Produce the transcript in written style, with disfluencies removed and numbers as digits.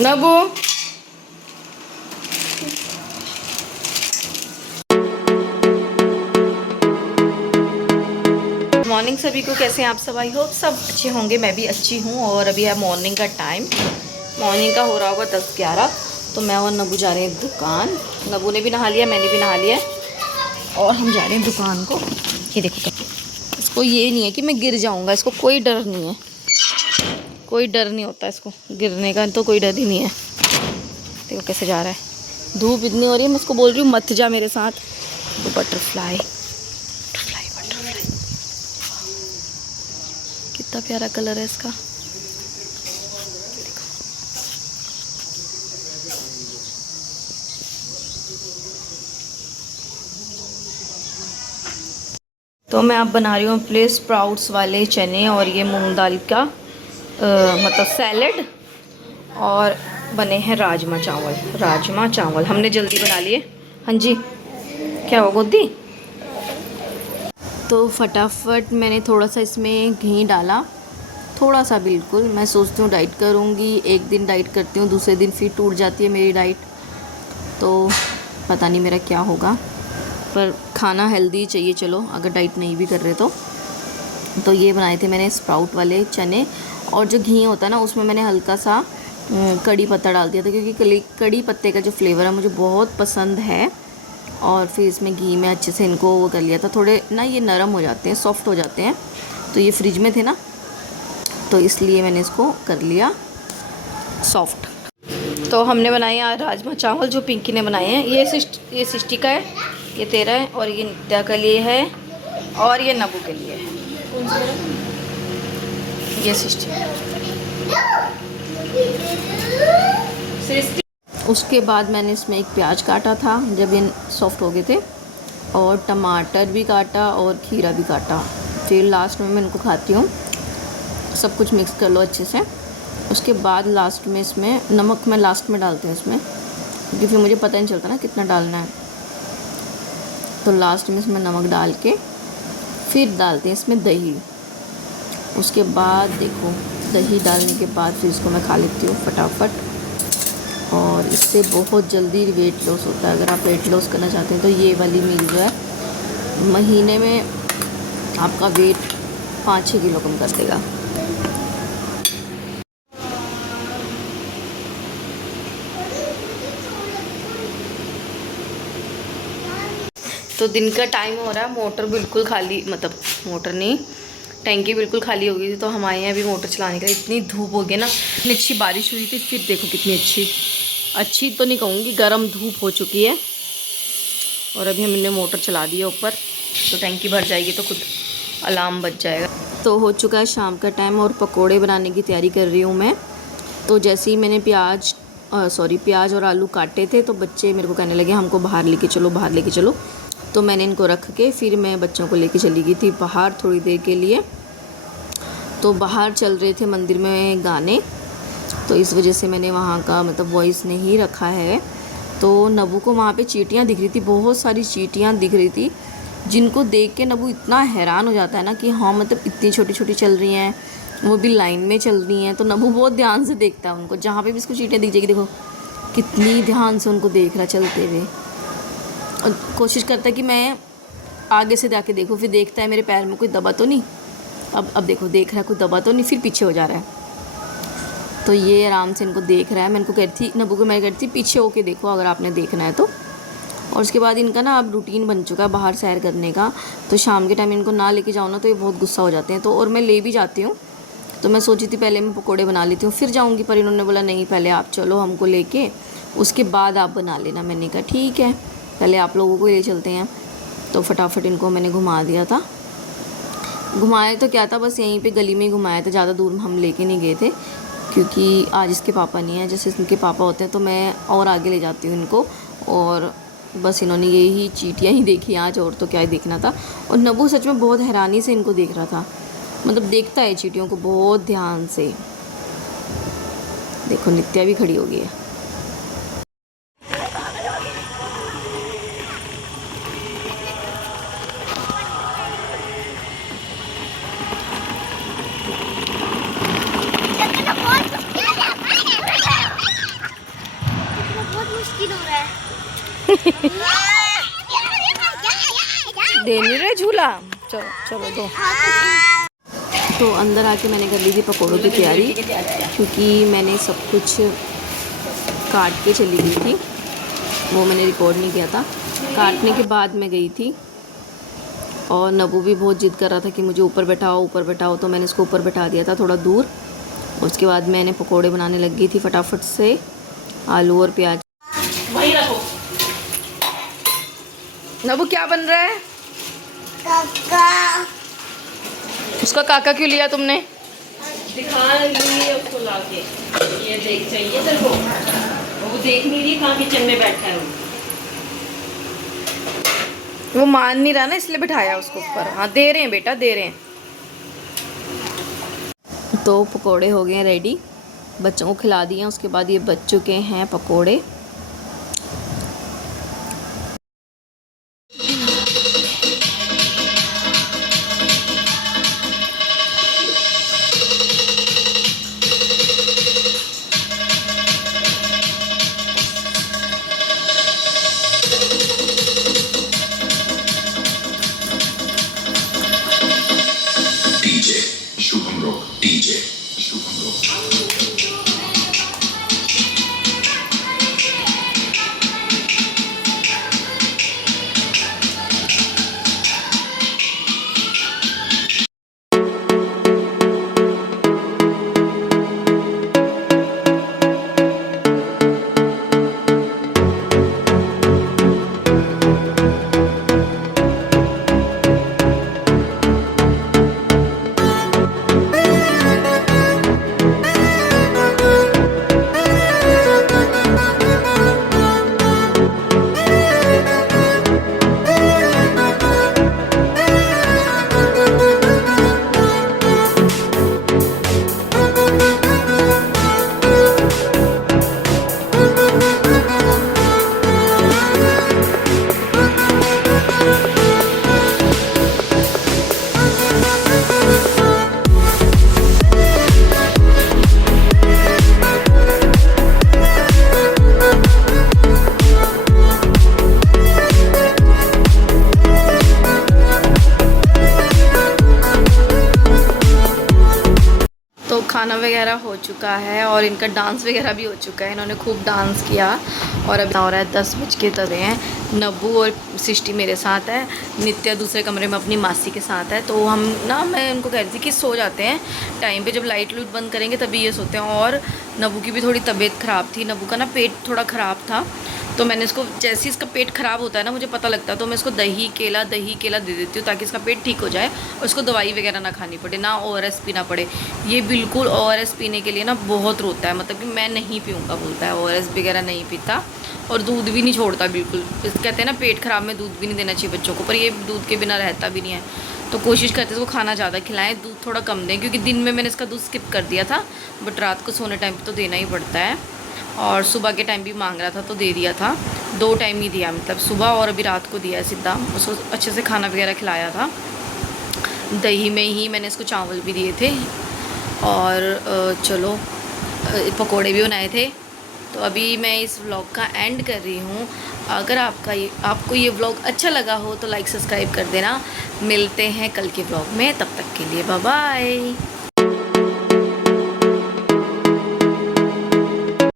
नबू morning सभी को, कैसे हैं आप सब? आई होप सब अच्छे होंगे। मैं भी अच्छी हूँ। और अभी है मॉर्निंग का टाइम, मॉर्निंग का हो रहा होगा 10-11। तो मैं और नबू जा रहे हैं दुकान। नबू ने भी नहा लिया, मैंने भी नहा लिया और हम जा रहे हैं दुकान को। ये देखो क्या, इसको ये नहीं है कि मैं गिर जाऊँगा, इसको कोई डर नहीं है, कोई डर नहीं होता इसको गिरने का, तो कोई डर ही नहीं है। देखो कैसे जा रहा है। धूप इतनी हो रही है, मैं उसको बोल रही हूँ मत जा मेरे साथ। तो बटरफ्लाई बटरफ्लाई बटरफ्लाई, कितना प्यारा कलर है इसका। तो मैं अब बना रही हूँ प्ले स्प्राउट्स वाले चने और ये मूंग दाल का मतलब सैलेड। और बने हैं राजमा चावल। राजमा चावल हमने जल्दी बना लिए। हाँ जी, क्या हुआ गोदी? तो फटाफट मैंने थोड़ा सा इसमें घी डाला, थोड़ा सा बिल्कुल। मैं सोचती हूँ डाइट करूँगी, एक दिन डाइट करती हूँ, दूसरे दिन फिर टूट जाती है मेरी डाइट। तो पता नहीं मेरा क्या होगा, पर खाना हेल्दी चाहिए। चलो अगर डाइट नहीं भी कर रहे तो ये बनाए थे मैंने स्प्राउट वाले चने। और जो घी होता है ना, उसमें मैंने हल्का सा कड़ी पत्ता डाल दिया था, क्योंकि कड़ी पत्ते का जो फ्लेवर है मुझे बहुत पसंद है। और फिर इसमें घी में अच्छे से इनको वो कर लिया था। थोड़े ना ये नरम हो जाते हैं, सॉफ्ट हो जाते हैं। तो ये फ्रिज में थे ना, तो इसलिए मैंने इसको कर लिया सॉफ्ट। तो हमने बनाए आज राजमा चावल, जो पिंकी ने बनाए हैं। ये सृष्टि का है, ये तेरा है, और ये नित्या के लिए है, और ये नबू के लिए है। ये सृष्टि। उसके बाद मैंने इसमें एक प्याज काटा था जब ये सॉफ्ट हो गए थे, और टमाटर भी काटा और खीरा भी काटा। फिर लास्ट में मैं इनको खाती हूँ। सब कुछ मिक्स कर लो अच्छे से। उसके बाद लास्ट में इसमें नमक मैं लास्ट में डालती हूँ इसमें, क्योंकि फिर मुझे पता नहीं चलता ना कितना डालना है। तो लास्ट में इसमें नमक डाल के फिर डालते हैं इसमें दही। उसके बाद देखो, दही डालने के बाद फिर इसको मैं खा लेती हूँ फटाफट। और इससे बहुत जल्दी वेट लॉस होता है। अगर आप वेट लॉस करना चाहते हैं तो ये वाली मील जो है, महीने में आपका वेट 5-6 किलो कम कर देगा। तो दिन का टाइम हो रहा है, मोटर बिल्कुल खाली, मतलब मोटर नहीं, टैंकी बिल्कुल खाली हो गई थी। तो हम आए हैं अभी मोटर चलाने के लिए। इतनी धूप हो गई ना, इतनी अच्छी बारिश हुई थी, फिर देखो कितनी अच्छी तो नहीं कहूँगी, गर्म धूप हो चुकी है। और अभी हमने मोटर चला दी है ऊपर, तो टैंकी भर जाएगी तो खुद अलार्म बज जाएगा। तो हो चुका है शाम का टाइम और पकोड़े बनाने की तैयारी कर रही हूँ मैं। तो जैसे ही मैंने प्याज और आलू काटे थे, तो बच्चे मेरे को कहने लगे हमको बाहर लेके चलो, बाहर लेके चलो। तो मैंने इनको रख के फिर मैं बच्चों को लेके चली गई थी बाहर थोड़ी देर के लिए। तो बाहर चल रहे थे मंदिर में गाने, तो इस वजह से मैंने वहाँ का मतलब वॉइस नहीं रखा है। तो नबू को वहाँ पे चींटियाँ दिख रही थी, बहुत सारी चींटियाँ दिख रही थी, जिनको देख के नबू इतना हैरान हो जाता है ना कि हाँ मतलब इतनी छोटी छोटी चल रही हैं, वो भी लाइन में चल रही हैं। तो नबू बहुत ध्यान से देखता है उनको, जहाँ पे भी इसको चींटियाँ दिख जाएगी, देखो कितनी ध्यान से उनको देख रहा चलते हुए। और कोशिश करता है कि मैं आगे से जाके देखूँ, फिर देखता है मेरे पैर में कोई दबा तो नहीं। अब देखो, देख रहा है कोई दबा तो नहीं, फिर पीछे हो जा रहा है। तो ये आराम से इनको देख रहा है। मैं इनको कहती थी, नबू को मैं कहती थी पीछे होके देखो अगर आपने देखना है तो। और उसके बाद इनका ना अब रूटीन बन चुका है बाहर सैर करने का। तो शाम के टाइम इनको ना लेके जाओ ना तो ये बहुत गुस्सा हो जाते हैं। तो और मैं ले भी जाती हूँ। तो मैं सोची थी पहले मैं पकोड़े बना लेती हूँ फिर जाऊँगी, पर इन्होंने बोला नहीं पहले आप चलो हमको लेके, उसके बाद आप बना लेना। मैंने कहा ठीक है, पहले आप लोगों को ले चलते हैं। तो फटाफट इनको मैंने घुमा दिया था। घुमाया तो क्या था, बस यहीं पे गली में ही घुमाया था, ज़्यादा दूर हम लेके नहीं गए थे, क्योंकि आज इसके पापा नहीं है। जैसे इनके पापा होते हैं तो मैं और आगे ले जाती हूँ इनको। और बस इन्होंने यही चींटियाँ ही देखी आज, और तो क्या ही देखना था। और नबू सच में बहुत हैरानी से इनको देख रहा था, मतलब देखता है चींटियों को बहुत ध्यान से। देखो नित्या भी खड़ी हो गई है। दे नहीं रहे झूला। चलो चलो दो। तो अंदर आके मैंने कर ली थी पकौड़ों की तैयारी, क्योंकि मैंने सब कुछ काट के चली गई थी, वो मैंने रिकॉर्ड नहीं किया था। काटने के बाद मैं गई थी और नबू भी बहुत जिद कर रहा था कि मुझे ऊपर बैठाओ, तो मैंने इसको ऊपर बैठा दिया था थोड़ा दूर। उसके बाद मैंने पकोड़े बनाने लग गई थी फटाफट से, आलू और प्याज। वहीं रखो। नबू क्या बन रहा है? काका। उसका काका क्यों लिया तुमने? दिखा रही है उसको लाके, ये देख चाहिए तेरे को। वो देख नहीं रही कहाँ किचन में बैठा है वो मान नहीं रहा ना, इसलिए बिठाया उसको ऊपर। हाँ दे रहे हैं बेटा, दे रहे हैं। तो पकोड़े हो गए हैं रेडी, बच्चों को खिला दिए हैं। उसके बाद ये बच चुके हैं पकोड़े। Shubham rock DJ Shubham rock. तो खाना वगैरह हो चुका है और इनका डांस वगैरह भी हो चुका है। इन्होंने खूब डांस किया और अभी हो रहा है 10:10 हैं। नब्बू और सृष्टि मेरे साथ है, नित्या दूसरे कमरे में अपनी मासी के साथ है। तो हम ना, मैं उनको कह रही थी कि सो जाते हैं टाइम पे, जब लाइट लूट बंद करेंगे तभी ये सोते हैं। और नब्बू की भी थोड़ी तबीयत ख़राब थी, नब्बू का ना पेट थोड़ा ख़राब था। तो मैंने इसको, जैसे ही इसका पेट ख़राब होता है ना, मुझे पता लगता है, तो मैं इसको दही केला दे देती हूँ ताकि इसका पेट ठीक हो जाए और इसको दवाई वगैरह ना खानी पड़े, ना ORS पीना पड़े। ये बिल्कुल ORS पीने के लिए ना बहुत रोता है, मतलब कि मैं नहीं पीऊँगा बोलता है, ORS वगैरह नहीं पीता और दूध भी नहीं छोड़ता बिल्कुल। कहते हैं ना पेट ख़राब में दूध भी नहीं देना चाहिए बच्चों को, पर ये दूध के बिना रहता भी नहीं है। तो कोशिश करते हैं इसको खाना ज़्यादा खिलाएं, दूध थोड़ा कम दें, क्योंकि दिन में मैंने इसका दूध स्किप कर दिया था, बट रात को सोने टाइम पर तो देना ही पड़ता है। और सुबह के टाइम भी मांग रहा था तो दे दिया था, 2 टाइम ही दिया, मतलब सुबह और अभी रात को दिया सीधा। उसको अच्छे से खाना वगैरह खिलाया था, दही में ही मैंने इसको चावल भी दिए थे और चलो पकोड़े भी बनाए थे। तो अभी मैं इस व्लॉग का एंड कर रही हूँ। अगर आपको ये व्लॉग अच्छा लगा हो तो लाइक सब्सक्राइब कर देना। मिलते हैं कल के व्लॉग में, तब तक के लिए बाय बाय।